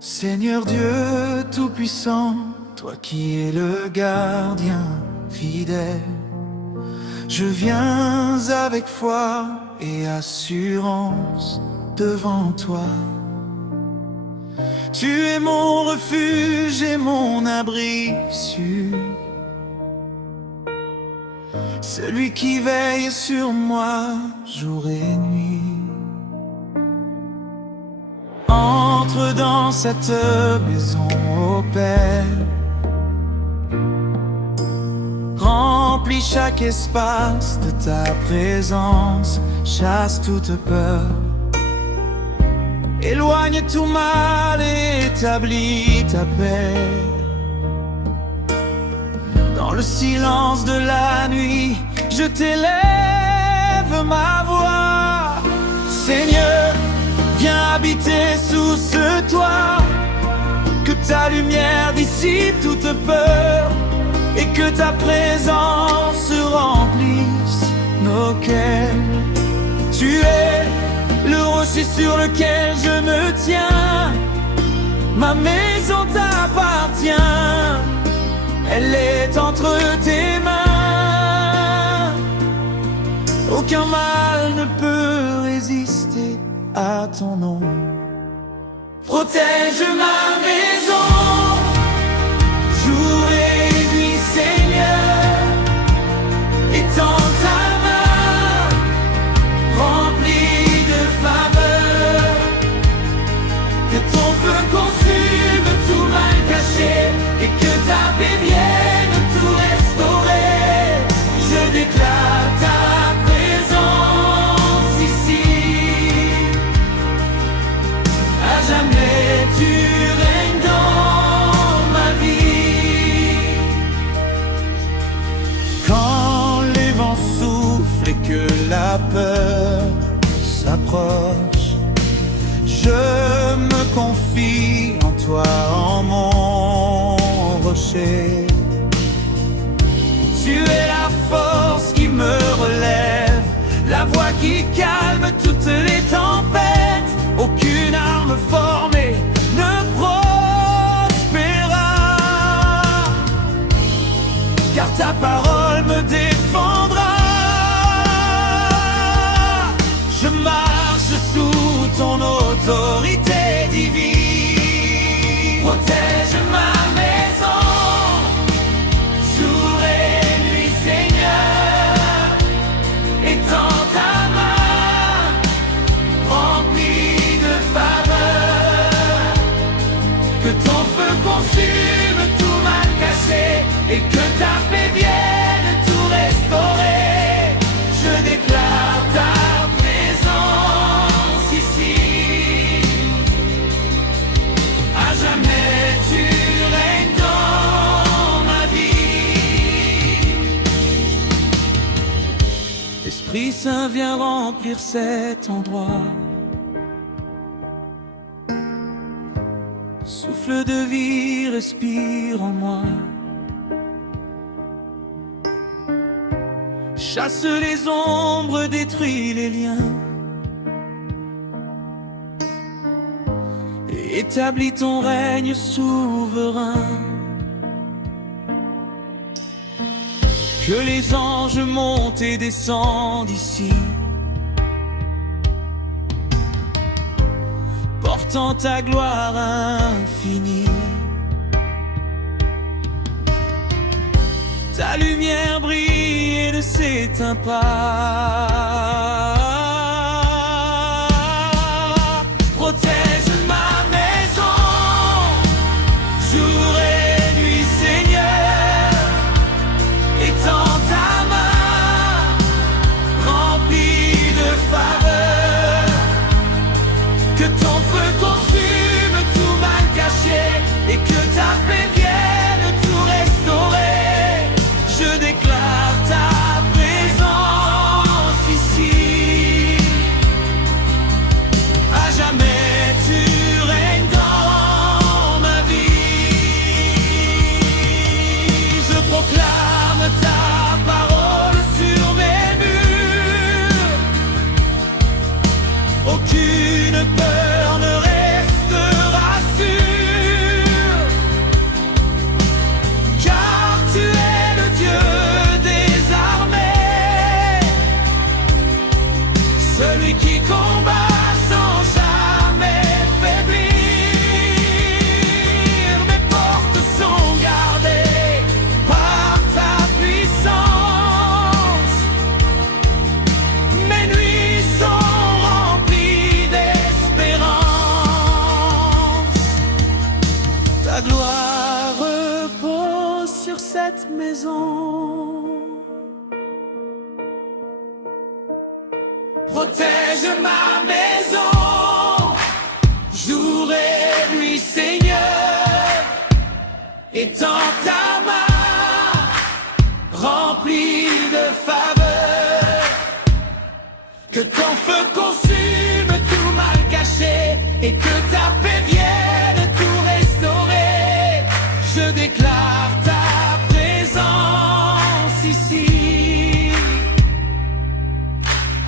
Seigneur Dieu Tout-Puissant, toi qui es le gardien fidèle, je viens avec foi et assurance devant toi. Tu es mon refuge et mon abri sûr, celui qui veille sur moi jour et nuit. Entre dans cette maison, ô Père, remplis chaque espace de ta présence, chasse toute peur, éloigne tout mal et établis ta paix. Dans le silence de la nuit, je t'élève ma voix. Seigneur, viens habiter sous ce toit, que ta lumière dissipe toute peur et que ta présence remplisse nos cœurs. Tu es le rocher sur lequel je me tiens, ma maison t'appartient, elle est entre tes mains. Aucun mal ne peut résister à ton nom. Protège ma maison, jour et nuit, Seigneur. Étends ta main, remplie de faveur. Que ton feu consume tout mal caché et que ta paix vienne tout restaurer. Je déclare ta présence ici. À jamais tu règnes dans ma vie. Quand les vents soufflent et que la peur s'approche, je me confie en toi, en mon rocher. Tu es la force qui me relève, la voix qui calme toutes les tempêtes. Aucune arme formée ne prospérera, car ta parole me défendra. Je marche sous ton autorité divine. Protège ma maison, jour et nuit, Seigneur. Étends ta main, remplie de faveur. Que ton feu consume tout mal caché et que ta paix vienne tout restaurer. Je déclare ta présence ici. À jamais tu règnes dans ma vie. Esprit Saint, viens remplir cet endroit. Souffle de vie, respire en moi. Chasse les ombres, détruis les liens. Et établis ton règne souverain. Que les anges montent et descendent ici, portant ta gloire infinie. Ta lumière brille et ne s'éteint pas. Protège ma maison, jour et nuit, Seigneur. Étends ta main, remplie de faveur. Que ton feu consume tout mal caché et que ta paix vienne tout restaurer. Je déclare ta présence ici. À jamais tu règnes dans ma vie. Je proclame ta parole sur mes murs. Aucune peur ne restera sûre. Protège ma maison, jour et nuit, Seigneur. Étends ta main, remplie de faveur. Que ton feu consume tout mal caché et que ta paix vienne tout restaurer. Je déclare ta présence ici.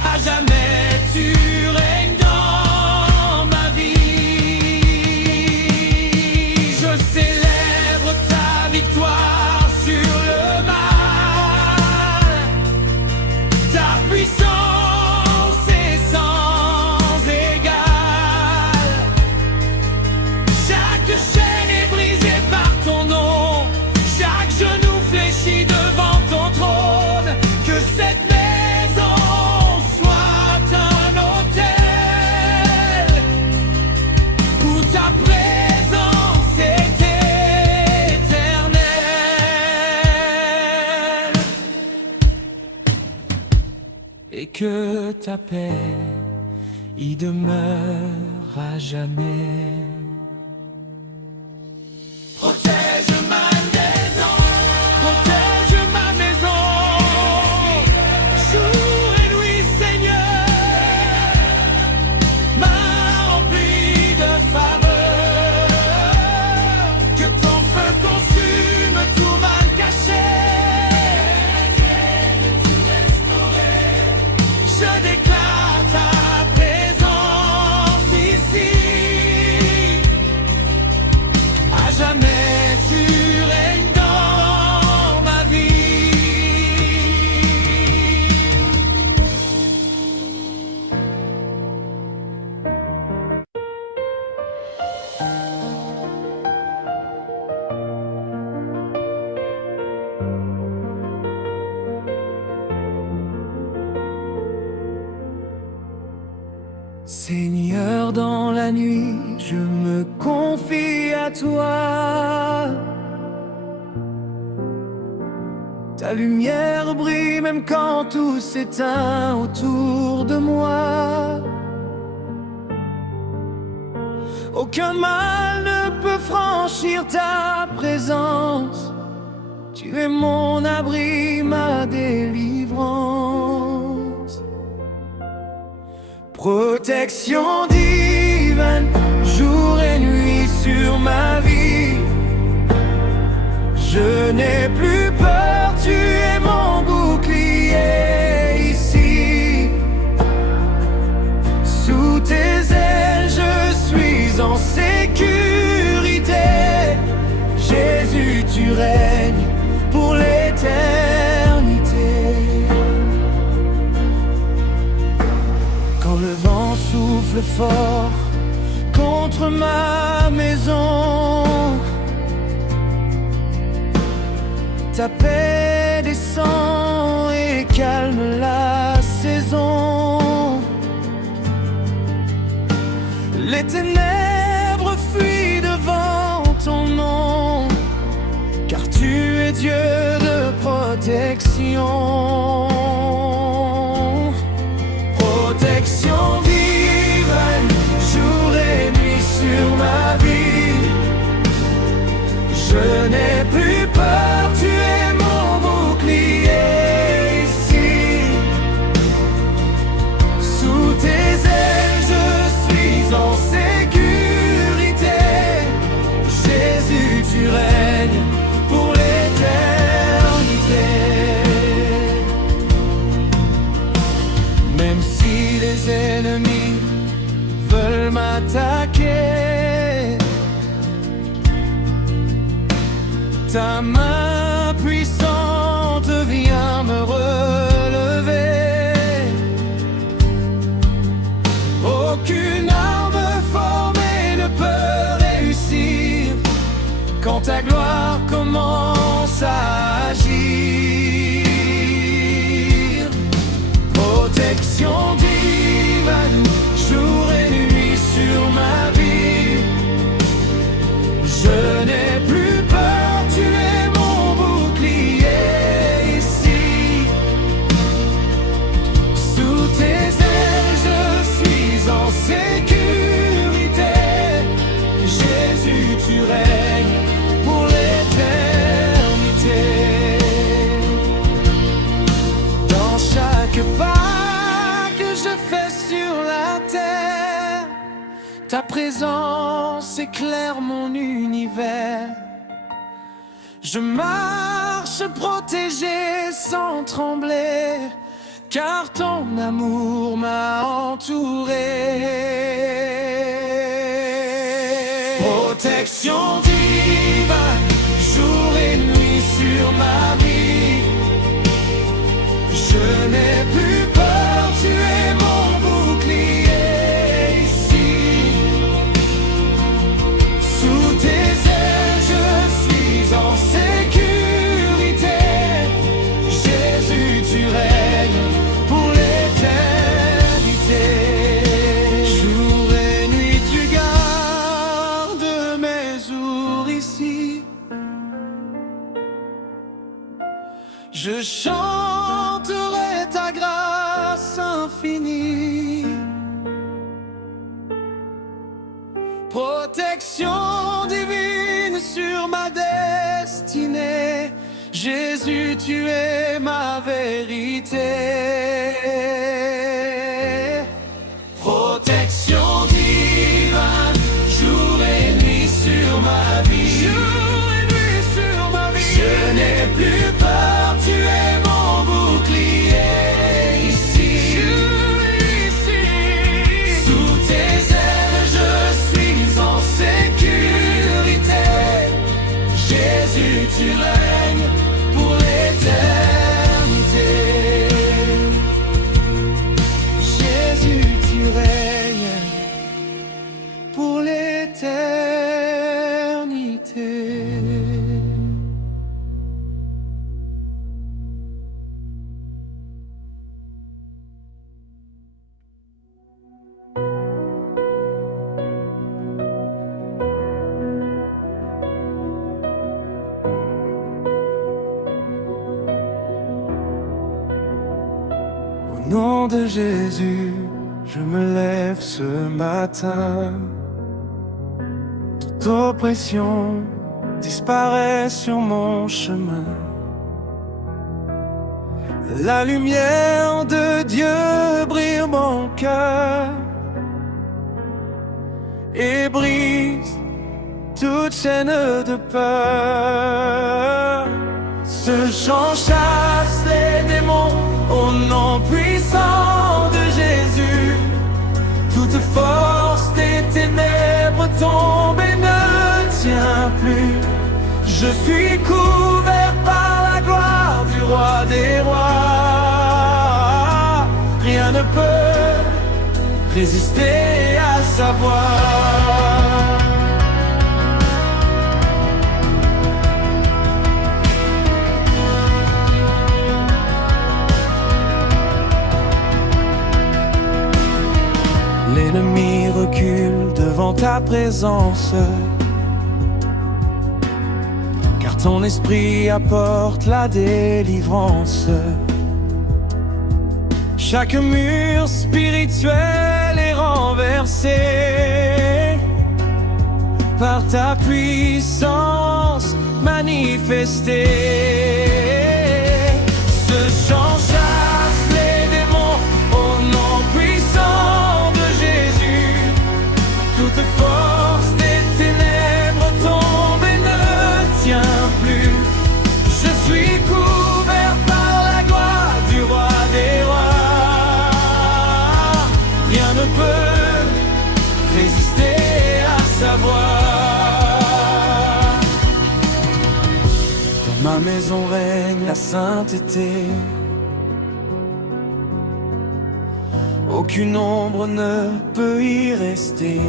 À jamais tu règnes dans ma vie. Je célèbre ta victoire sur le mal. Ta puissance est sans égale. Chaque chaîne est brisée par ton nom. Chaque genou fléchit devant ton trône. Que cette maison soit un hôtel où ta présence est éternelle. Et que ta paix y demeure à jamais. Protège ma maison, protège ma maison, jour et nuit, Seigneur. Main remplie de faveur, que ton feu consume tout mal caché. Je déclare ta présence ici. À jamais tu règnes dans ma vie. Seigneur, dans la nuit, je me confie à toi. Ta lumière brille même quand tout s'éteint autour de moi. Aucun mal ne peut franchir ta présence. Tu es mon abri, ma délivrance. Protection divine, jour et nuit sur ma vie. Je n'ai plus peur, tu es mon bouclier ici. Sous tes ailes, je suis en sécurité. Jésus, tu règnes pour l'éternité. Quand le vent souffle fort contre ma maison, ta paix descend et calme la saison. Les ténèbres fuient devant ton nom, car tu es Dieu de protection. Protection divine, jour et nuit sur ma vie. Je n'ai plus peur, tu es mon bouclier ici. Sous tes ailes, je suis en sécurité. Jésus, tu règnes pour l'éternité. Même si les ennemis veulent m'attaquer, ta main puissante vient me relever. Aucune arme formée ne peut réussir quand ta gloire commence à agir. Protection divine, jour et nuit sur ma vie. Je n'ai plus peur, tu es mon bouclier ici. Sous tes ailes, Ta présence éclaire mon univers. Je marche protégé sans trembler, car ton amour m'a entouré. Protection divine, jour et nuit sur ma vie. Je n'ai plus peur, tu es mon bouclier ici. Sous tes ailes je suis en sécurité. Jésus, tu règnes pour l'éternité. Jour et nuit tu gardes mes jours ici. Je chanterai ta grâce infinie. Protection divine sur ma destinée. Jésus, tu es ma vérité. Protection divine, jour et nuit sur ma vie. Jour et nuit sur ma vie. Je n'ai plus peur, tu es mon bouclier ici. Sous tes ailes je suis en sécurité. Jésus, tu règnes pour l'éternité. Jésus, tu règnes pour l'éternité. Au nom de Jésus, je me lève ce matin. Toute oppression disparaît sur mon chemin. La lumière de Dieu brille mon cœur et brise toute chaîne de peur. Ce chant chasse les démons au nom puissant de Jésus. Toute force des ténèbres tombe et ne tient plus. Je suis couvert par la gloire du roi des rois. Rien ne peut résister à sa voix. L'ennemi recule devant ta présence, car ton esprit apporte la délivrance. Chaque mur spirituel est renversé par ta puissance manifestée. Ce chant chasse les démons au nom puissant de Jésus. Toute force des ténèbres tombe et ne tient plus. Je suis couvert par la gloire du roi des rois. Rien ne peut résister à sa voix. Dans ma maison règne la sainteté. Aucune ombre ne peut y rester.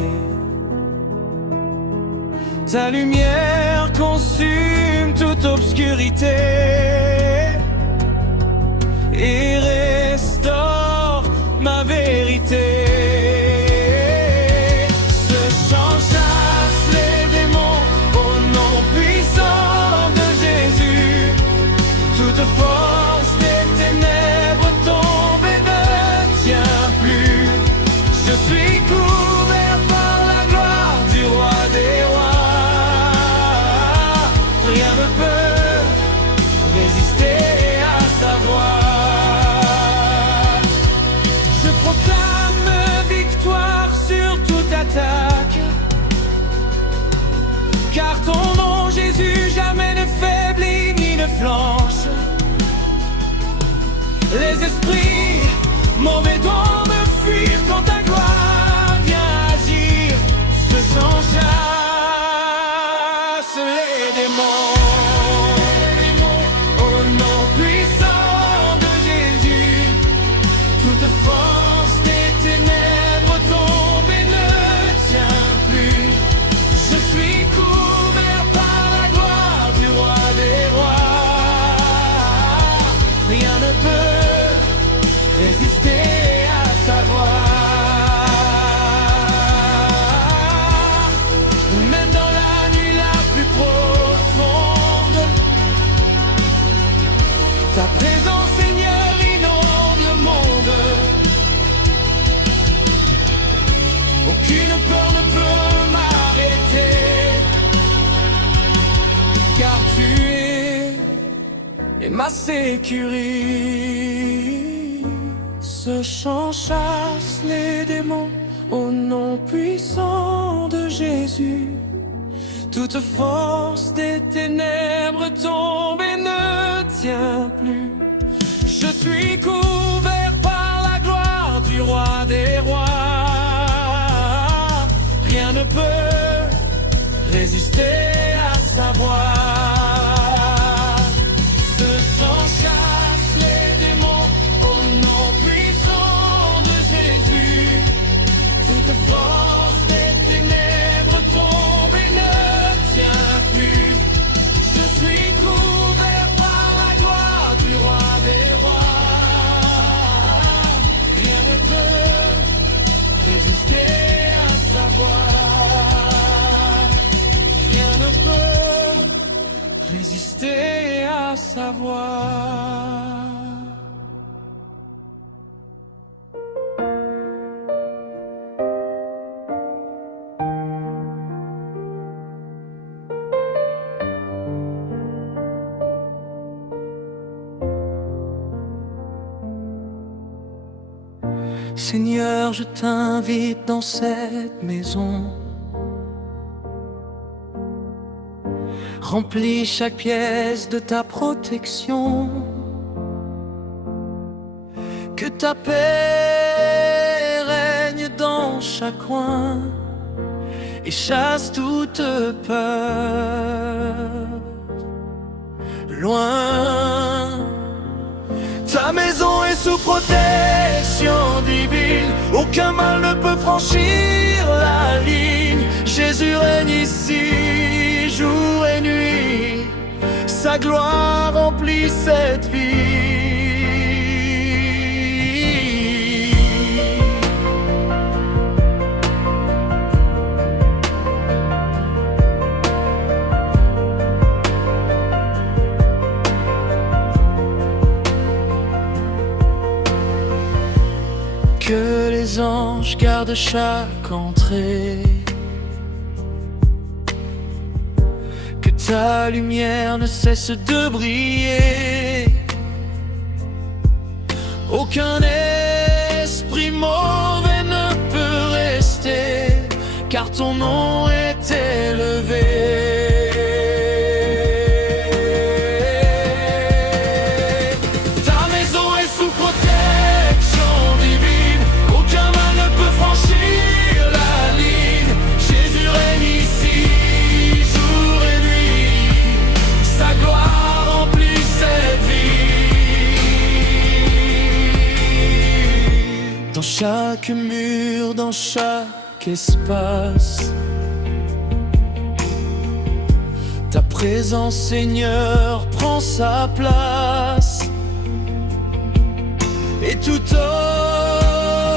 Ta lumière consume toute obscurité et restaure ma vérité. Ce chant chasse les démons au nom puissant de Jésus. Toute force des ténèbres tombe et ne tient plus. Je suis couvert par la gloire du roi des rois. Rien ne peut résister à sa voix. Je proclame victoire sur toute attaque. car ton nom, Jésus, jamais ne faiblit ni ne flanche. Les esprits mauvais doivent fuir quand ta gloire vient agir. Ce sang chasse les démons. Au nom puissant de Jésus, toute force des ténèbres tombe et ne tient plus. Je suis couvert par la gloire du roi des rois. Rien ne peut résister à sa voix. Même dans la nuit la plus profonde, ta présence, Seigneur, inonde le monde. Aucune peur ne peut m'arrêter, car tu es ma sécurité. Ce chant chasse les démons au nom puissant de Jésus. Toute force des ténèbres tombe et ne tient plus. Je suis couvert par la gloire du roi des rois. Rien ne peut résister à sa voix. Ce chant chasse les démons au nom puissant de Jésus. Toute force des ténèbres tombe et ne tient plus. Je suis couvert par la gloire du roi des rois. Rien ne peut résister à sa voix. Rien ne peut résister à sa voix. Seigneur, je t'invite dans cette maison. Remplis chaque pièce de ta protection. Que ta paix règne dans chaque coin et chasse toute peur. Loin, ta maison est sous protection divine. Aucun mal ne peut franchir la ligne. Jésus règne ici, jour et nuit. Sa gloire remplit cette vie. Que les anges gardent chaque entrée. Que ta lumière ne cesse de briller. Aucun esprit mauvais ne peut rester, car ton nom est élevé. Dans chaque mur, dans chaque espace, ta présence, Seigneur, prend sa place. Et toute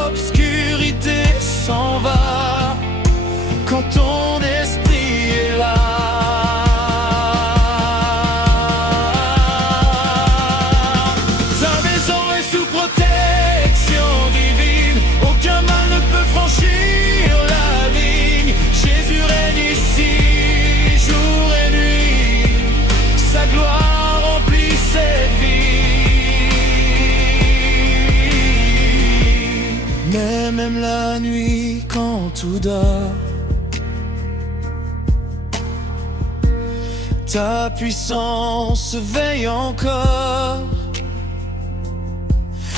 obscurité s'en va quand ton esprit est là. Ta maison est sous protection divine. Aucun mal ne peut franchir la ligne. Jésus règne ici, jour et nuit. Sa gloire remplit cette vie. Mais même la nuit quand tout dort, ta puissance veille encore.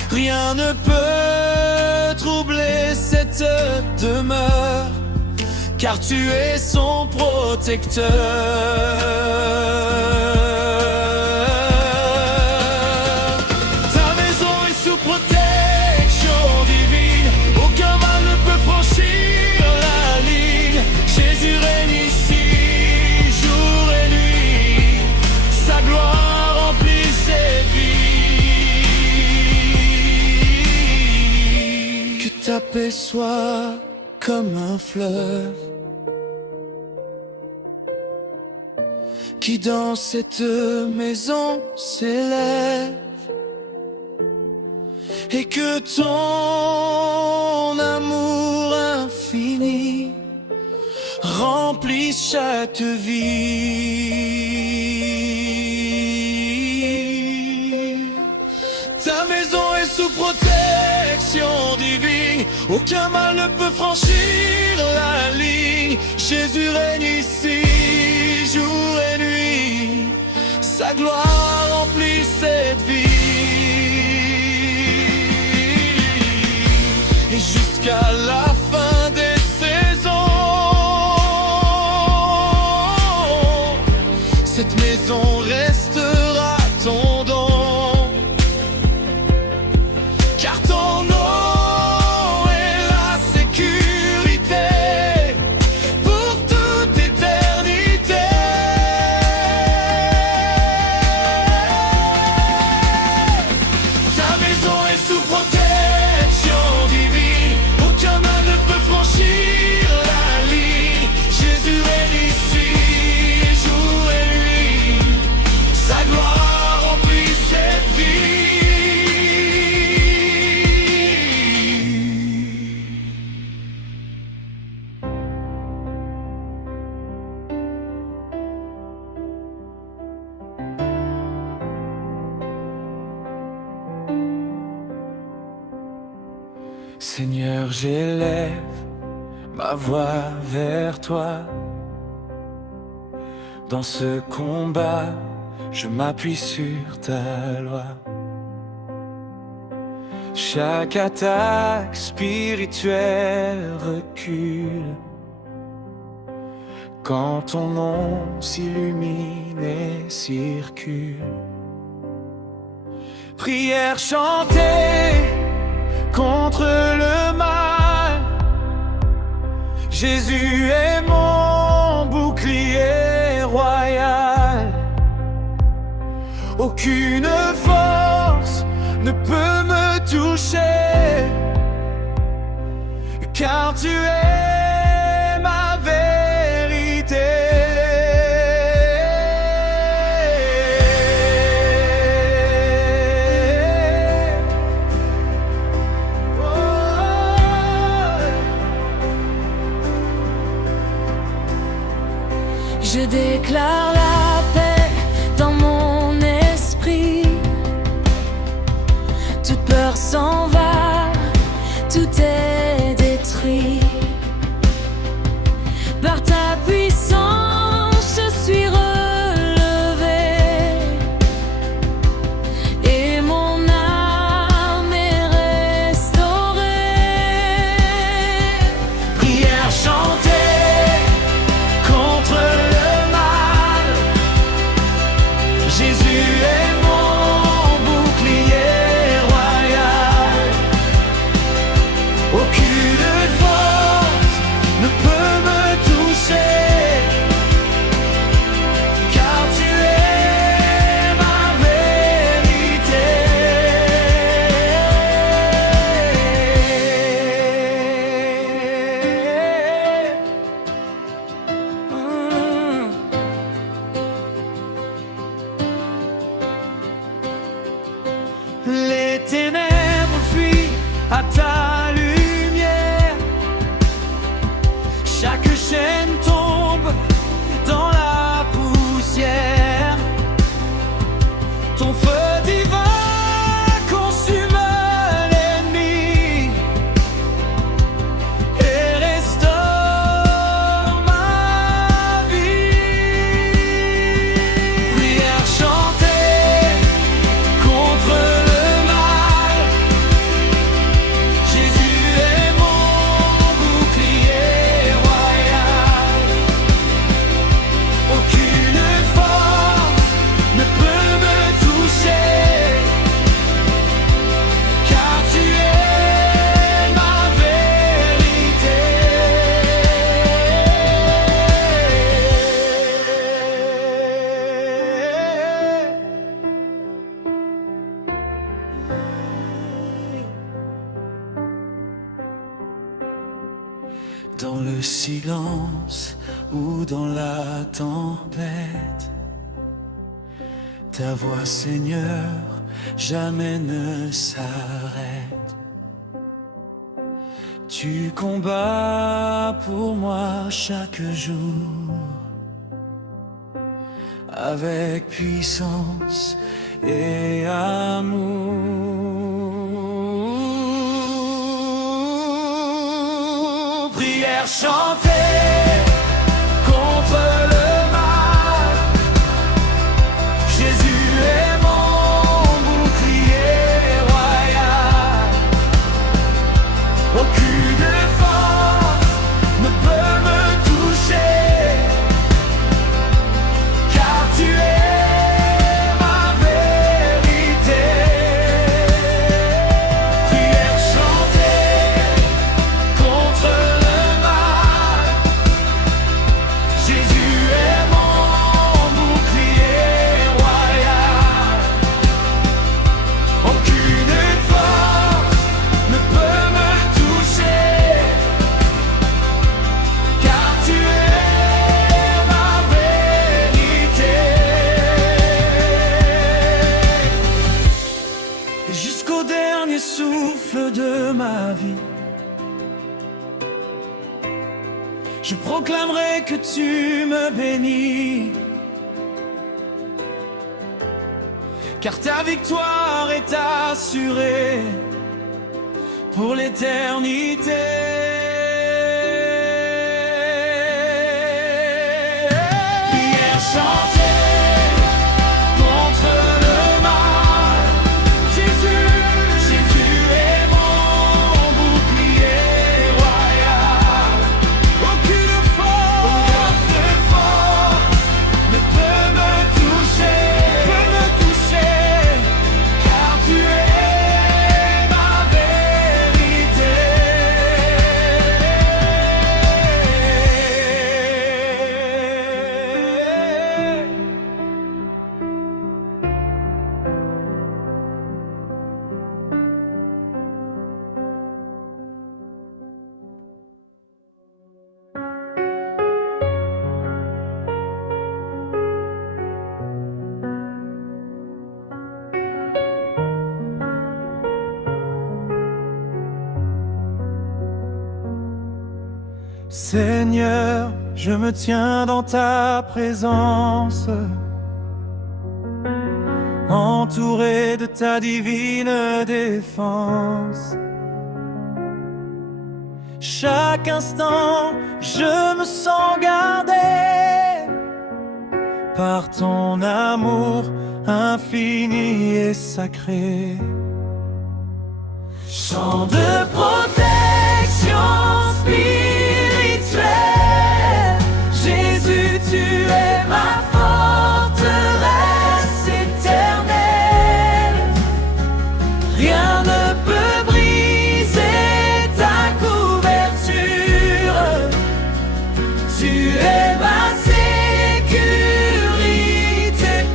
Rien ne peut troubler cette demeure, car tu es son protecteur. Ta maison est sous protection divine, aucun mal ne peut franchir la ligne. Jésus règne ici, jour et nuit, sa gloire remplit cette vie. Que ta paix soit comme un fleuve qui dans cette maison s'élève, et que ton amour infini remplisse chaque vie. Ta maison est sous protection divine, aucun mal ne peut franchir la ligne. Jésus règne ici, jour et nuit, sa gloire remplit cette vie. Et jusqu'à la fin des saisons, cette maison restera ton don, car ton nom Seigneur, j'élève ma voix vers toi. Dans ce combat, je m'appuie sur ta loi. Chaque attaque spirituelle recule quand ton nom s'illumine et circule. Prière chantée contre le mal, Jésus est mon bouclier royal. Aucune force ne peut me toucher, car tu es ma vérité. Je déclare la paix dans mon esprit. Toute peur s'en va, tout est détruit. Par ta puissance, je suis relevé, et mon âme est restaurée. Prière chantée contre le mal, Jésus est mon bouclier royal. Aucune force ne peut me toucher, car tu es ma vérité. Les ténèbres fuient à ta lumière, chaque chaîne tombe dans la poussière. Ton feu divin consume l'ennemi et restaure ma vie. silence ou dans la tempête. Ta voix, Seigneur, jamais ne s'arrête. Tu combats pour moi chaque jour, avec puissance et amour. Prière chantée contre le mal, Jésus est mon bouclier royal. Aucune force ne peut me toucher, car tu es ma vérité. Prière chantée contre le mal, Jésus est mon bouclier royal. Aucune force ne peut me toucher, car tu es ma vérité. Et jusqu'au dernier souffle de ma vie, je proclamerai que tu me bénis, car ta victoire est assurée pour l'éternité. Prière chantée contre le mal, Jésus est mon bouclier royal. Aucune force ne peut me toucher, car tu es ma vérité. Seigneur, je me tiens dans ta présence, entouré de ta divine défense. Chaque instant, je me sens gardé par ton amour infini et sacré. Chant de protection spirituelle, Jésus, tu es ma forteresse éternelle. Rien ne peut briser ta couverture. Tu es ma sécurité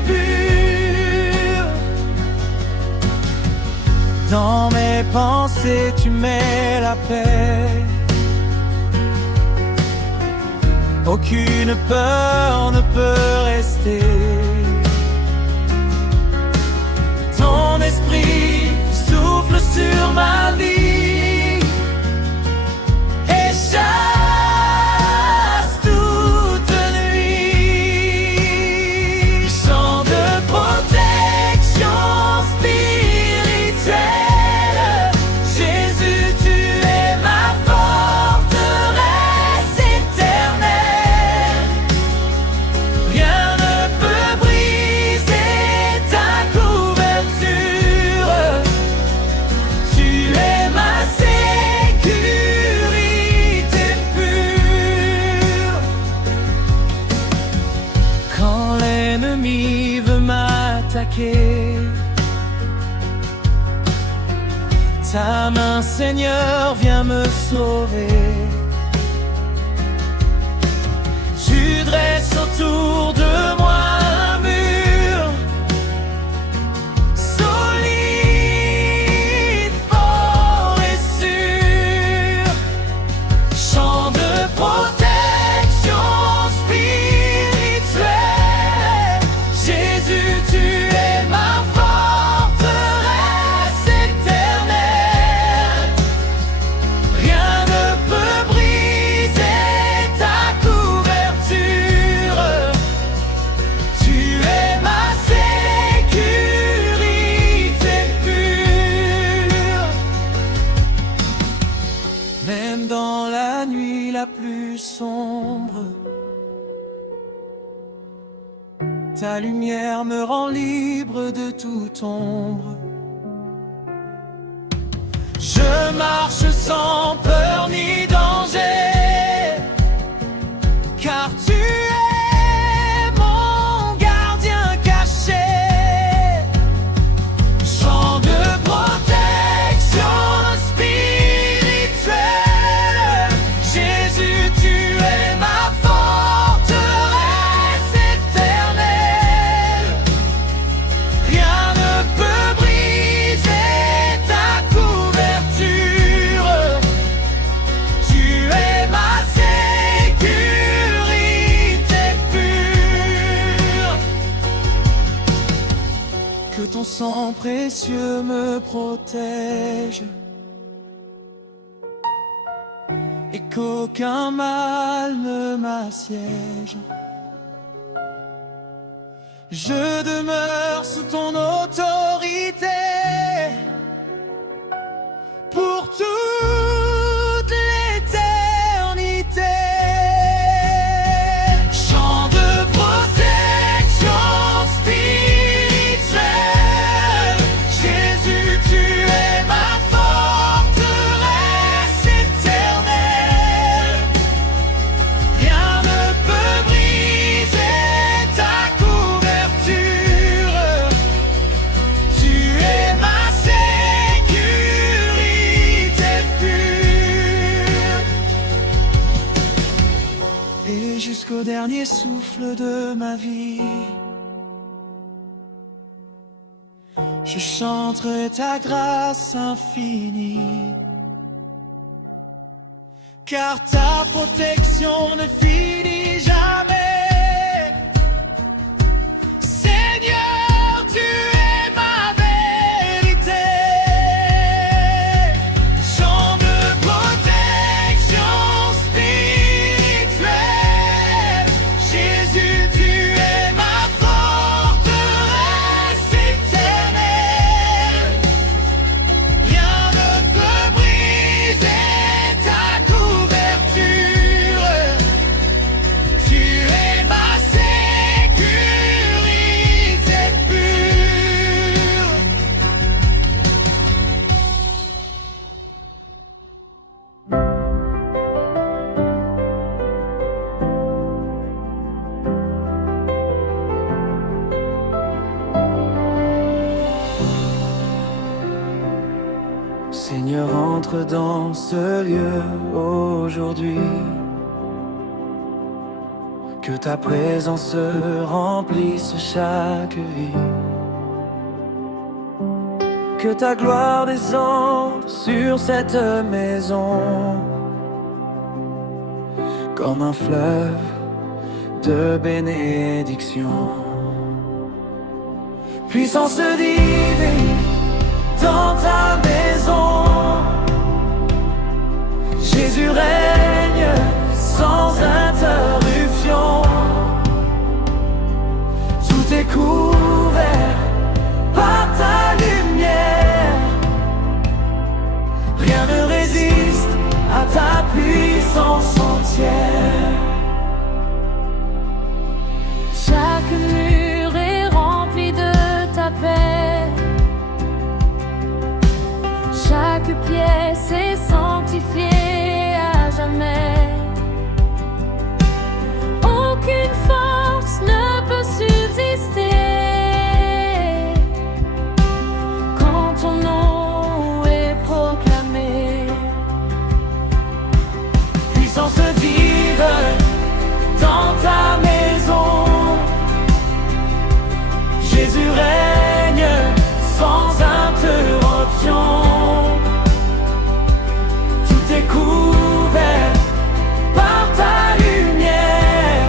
pure. Dans mes pensées, tu mets la paix. Aucune peur ne peut rester. Ton esprit souffle sur ma vie et chasse toute nuit. Chant de protection spirituelle, Jésus, tu es ma forteresse éternelle. Rien ne peut briser ta couverture. Tu es ma sécurité pure. Quand l'ennemi veut m'attaquer, ta main, Seigneur, vient me sauver. Tu dresses autour de moi un mur solide, fort et sûr. Chant de protection Ta lumière me rend libre de toute ombre. Je marche sans peur ni danger, car tu es mon gardien caché. Chant de protection spirituelle, Jésus, tu es ma forteresse éternelle. Rien ne peut briser ta couverture. Tu es ma sécurité pure. Que ton sang précieux me protège et qu'aucun mal ne m'assiège. Je demeure sous ton autorité pour toute l'éternité. Chant de protection spirituelle, Jésus, tu es ma forteresse éternelle. Rien ne peut briser ta couverture. Tu es ma sécurité pure. Et jusqu'au dernier souffle de ma vie, je chanterai ta grâce infinie. Car ta protection ne finit jamais. Seigneur, tu es ma vérité. Chant de protection spirituelle, Jésus, tu es ma forteresse éternelle. Rien ne peut briser ta couverture. Tu es ma sécurité pure. Seigneur, entre dans ce lieu aujourd'hui. Que ta présence remplisse chaque vie. Que ta gloire descende sur cette maison comme un fleuve de bénédiction. Puissance divine dans ta maison, Jésus règne sans interruption. Tout est couvert par ta lumière. Rien ne résiste à ta puissance entière. Chaque mur est rempli de ta paix. Chaque pièce est sanctifiée à jamais. Aucune force ne peut subsister quand ton nom est proclamé. Puissance vive dans ta maison, Jésus règne sans interruption. Tout est couvert par ta lumière.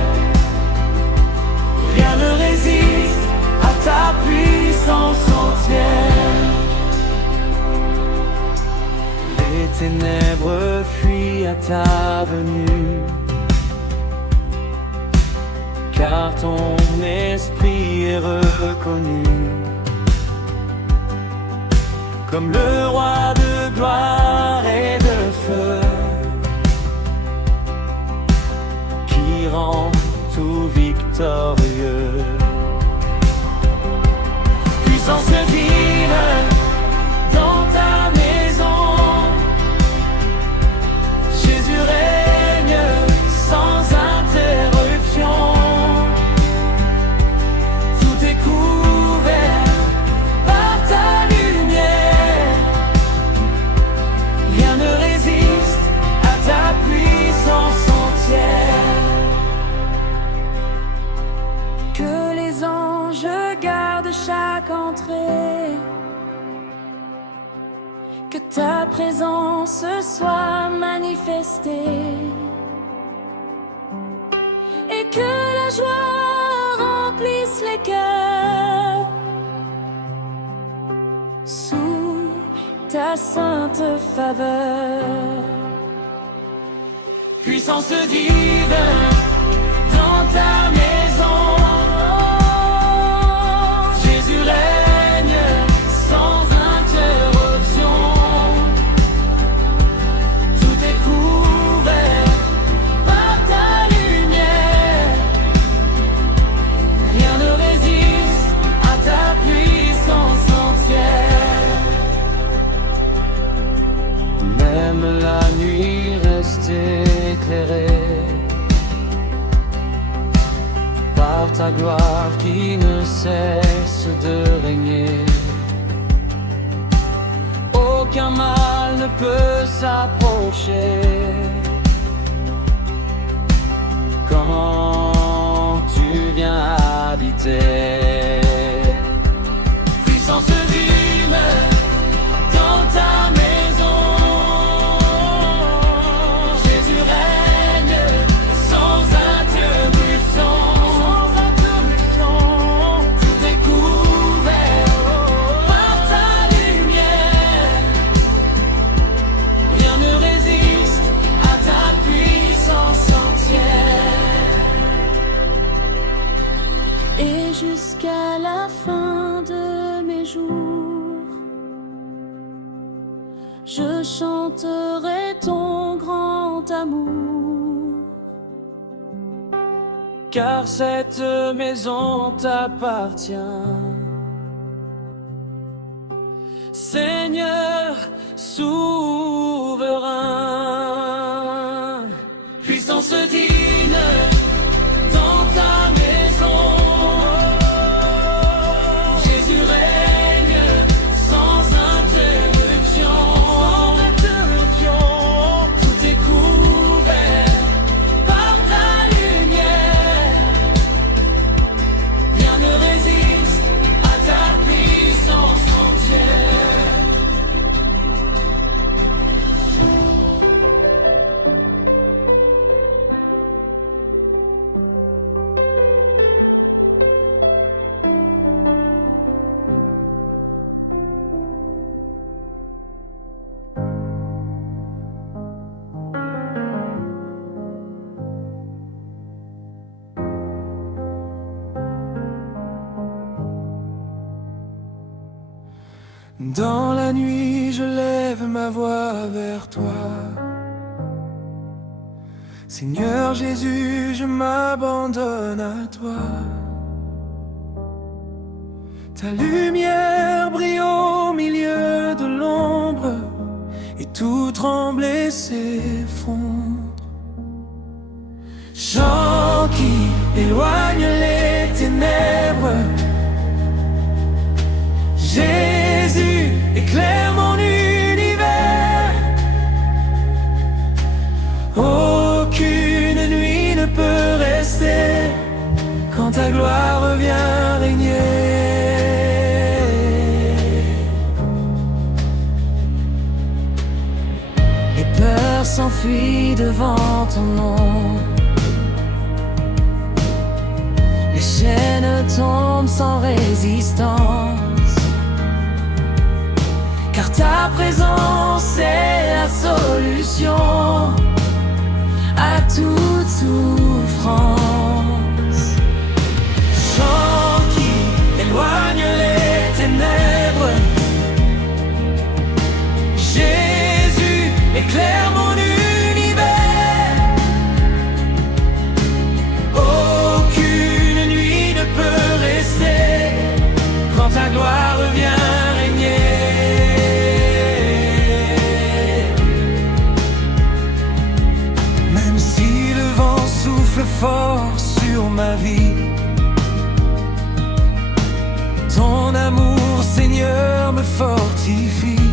Rien ne résiste à ta puissance entière. Les ténèbres fuient à ta venue, car ton esprit est reconnu comme le roi de gloire et de feu, qui qui rend tout victorieux. Puissance divine dans ta maison, Jésus règne sans interruption. Tout est couvert par ta lumière, rien ne résiste à ta puissance entière. Que les anges gardent chaque entrée, que ta présence soit manifestée, et que la joie remplisse les cœurs sous ta sainte faveur. Puissance divine dans ta maison, Jésus règne sans interruption. Tout est couvert par ta lumière, rien ne résiste à ta puissance entière. Même la nuit reste éclairée par ta gloire qui ne cesse de régner. Aucun mal ne peut s'approcher quand tu viens habiter. Puissance divine dans ta maison, Jésus règne sans interruption. Tout est couvert par ta lumière, rien ne résiste à ta puissance entière. Et jusqu'à la fin de mes jours, je chanterai ton grand amour. Car cette maison t'appartient, Seigneur souverain. Puissance divine dans ta maison, Jésus règne sans interruption. Tout est couvert par ta lumière, rien ne résiste à ta puissance entière. Dans la nuit, je lève ma voix vers toi. Seigneur Jésus, je m'abandonne à toi. Ta lumière brille au milieu de l'ombre, et tout tremble et s'effondre. Chant qui éloigne les ténèbres, Jésus éclaire mon univers. Aucune nuit ne peut rester quand ta gloire revient régner. Les peurs s'enfuient devant ton nom, les chaînes tombent sans résistance. Car ta présence est la solution à toute souffrance. Chant qui éloigne les ténèbres, Jésus éclaire mon univers. force sur ma vie. Ton amour, Seigneur, me fortifie.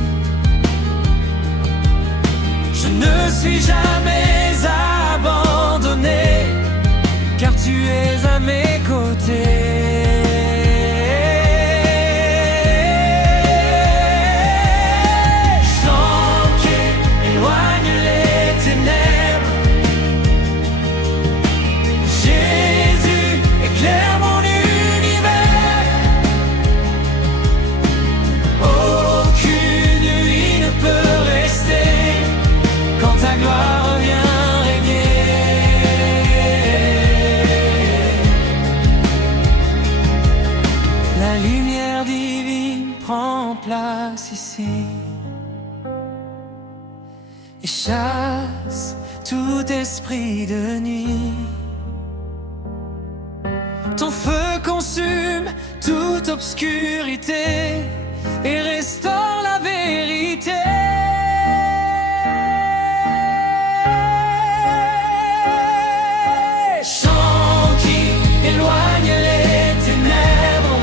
Je ne suis jamais abandonné, car tu es à mes côtés. Ici et chasse tout esprit de nuit. Ton feu consume toute obscurité et restaure la vérité. Chant qui éloigne les ténèbres,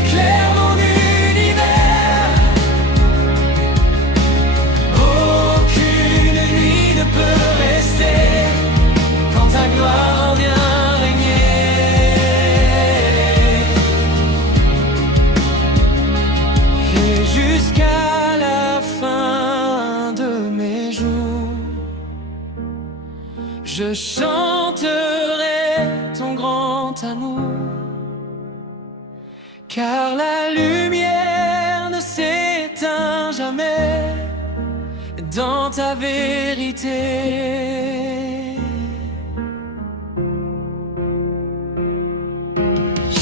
éclaire mon univers. Aucune nuit ne peut rester quand ta gloire vient régner. Et jusqu'à la fin de mes jours, je chanterai ton grand amour. Car la lumière ne s'éteint jamais dans ta vérité.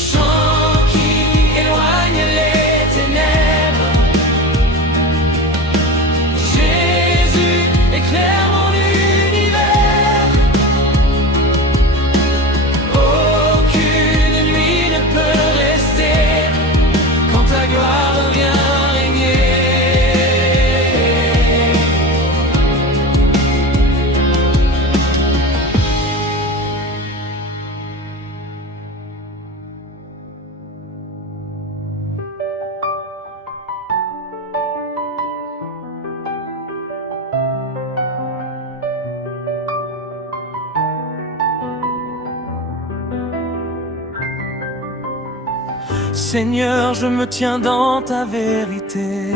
Chant qui éloigne les ténèbres, Jésus éclaire mon univers. Aucune nuit ne peut rester quand ta gloire vient régner. Seigneur, je me tiens dans ta vérité.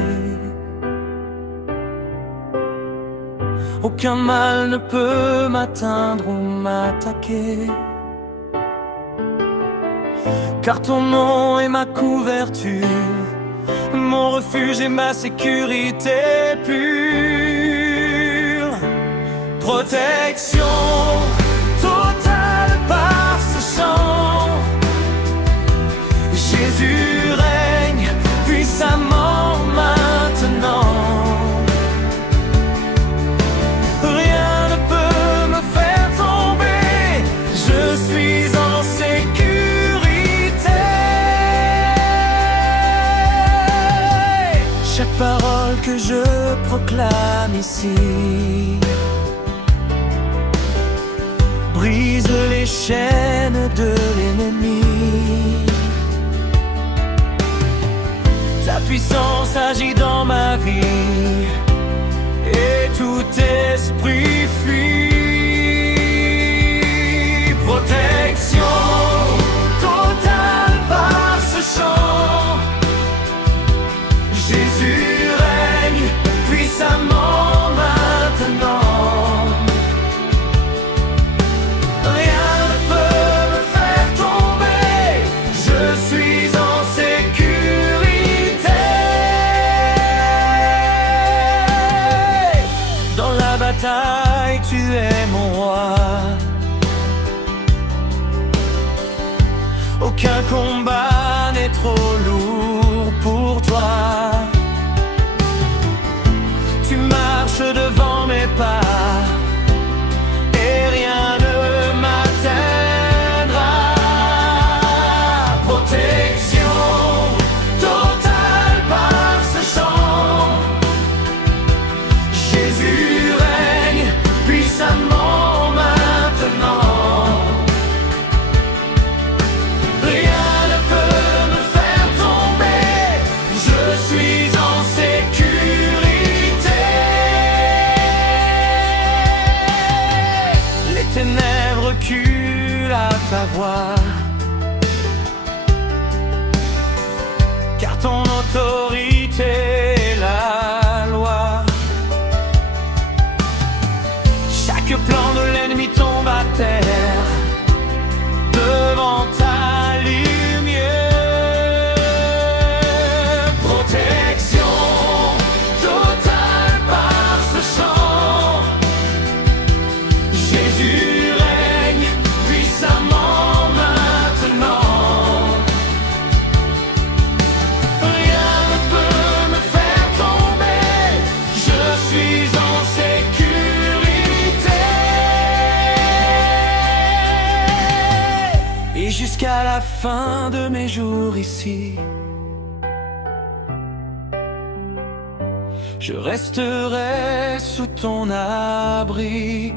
Aucun mal ne peut m'atteindre ou m'attaquer, car ton nom est ma couverture, mon refuge et ma sécurité pure. Protection totale par ce chant. Jésus règne puissamment maintenant. Rien ne peut me faire tomber, je suis en sécurité. Chaque parole que je proclame ici brise les chaînes de l'ennemi. Ta puissance agit dans ma vie et tout esprit fuit. Protection totale par ce chant. Jésus règne puissamment maintenant. Rien ne peut me faire tomber, je suis en sécurité. Dans la bataille, tu es mon roi. Aucun combat n'est trop lourd pour toi. Tu marches devant mes pas et rien ne m'atteindra. Protection totale par ce chant. Jésus règne ta voix, car ton autorité est la loi. Chaque plan de l'ennemi tombe à terre devant ta lumière. Protection totale par ce chant. Jésus règne puissamment maintenant. Rien ne peut me faire tomber. Je suis en sécurité. Et jusqu'à la fin de mes jours ici, je resterai sous ton abri,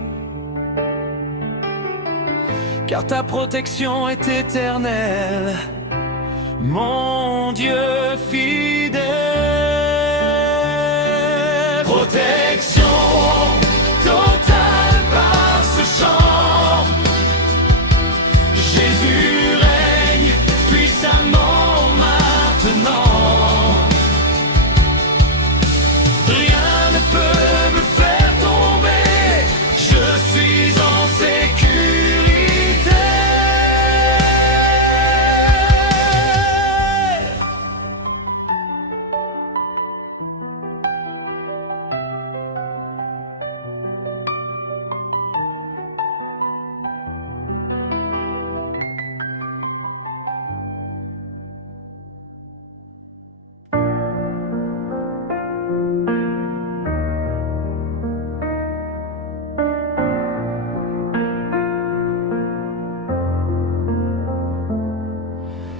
car ta protection est éternelle, mon Dieu fidèle. Protection totale par ce chant. Jésus règne puissamment maintenant. Rien ne peut me faire tomber. Je suis en sécurité.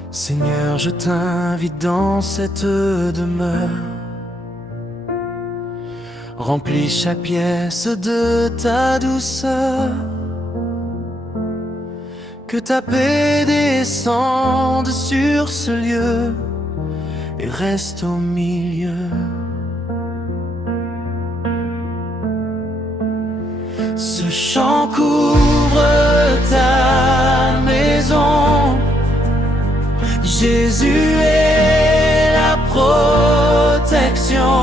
Seigneur, je t'invite dans cette demeure. Remplis chaque pièce de ta douceur. Que ta paix descende sur ce lieu et reste au milieu. Ce chant couvre ta maison. Jésus est la protection.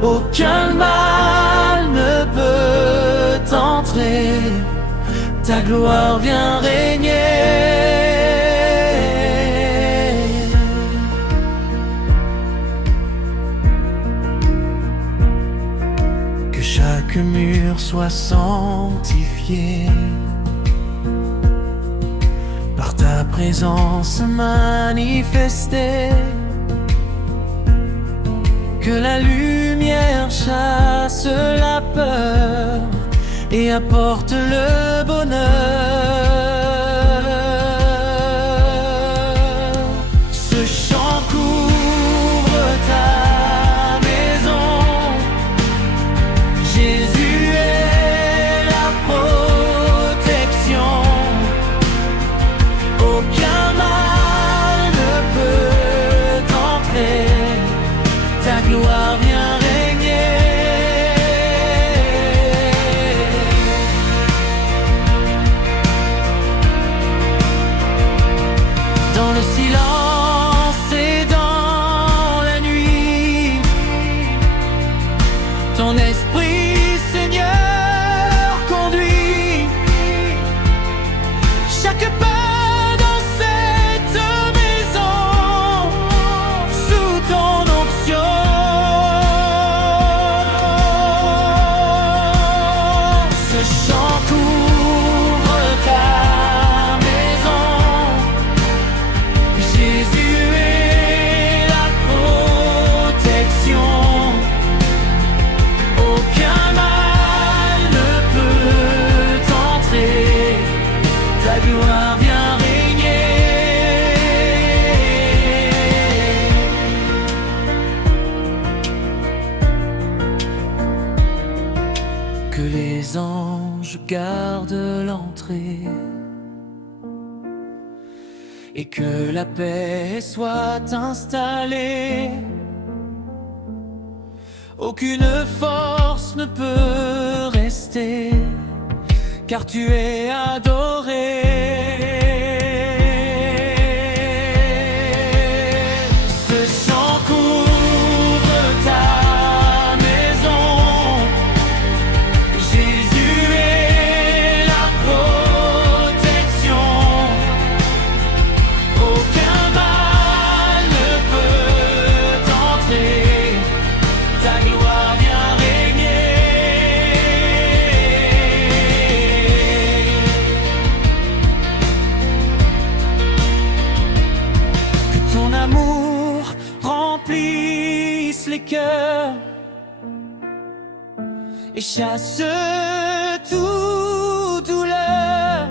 Aucun mal ne peut entrer. Ta gloire vient régner. Que chaque mur soit sanctifié par ta présence manifestée. Que la lumière chasse la peur et apporte le bonheur. Ce chant couvre ta maison. Jésus est la protection. Aucun mal ne peut entrer. Ta gloire vient régner. Dans le silence et dans la nuit, ton esprit, Seigneur, conduit chaque pas dans cette maison sous ton onction. Ce chant couvre ta maison. Jésus est la protection. Aucun mal ne peut entrer. Ta gloire vient régner. Que les anges gardent l'entrée et que la paix soit installée. Aucune force ne peut rester, car tu es adoré. et chasse toute douleur.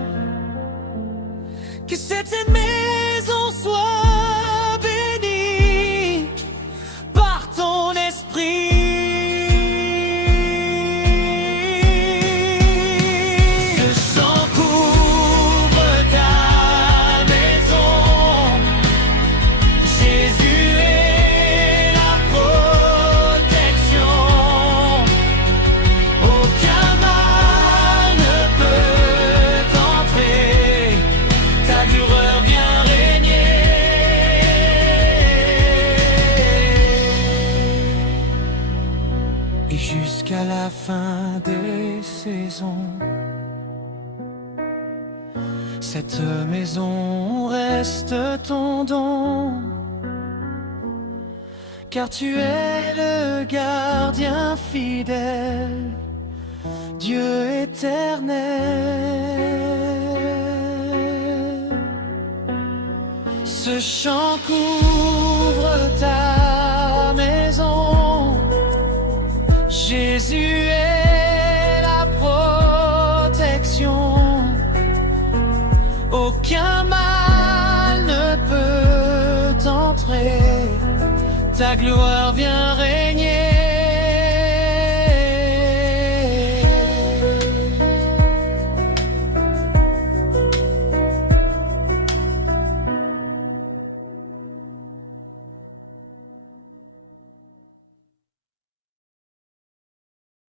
Que cette maison soit bénie par ton esprit. Ce chant couvre ta maison. Jésus est la protection. Aucun mal ne peut entrer. Ta gloire vient régner. Et jusqu'à la fin des saisons, cette maison reste ton don. Car tu es le gardien fidèle, Dieu éternel. Ce chant couvre ta maison. Jésus est la protection. Aucun mal ne peut entrer. Ta gloire vient régner.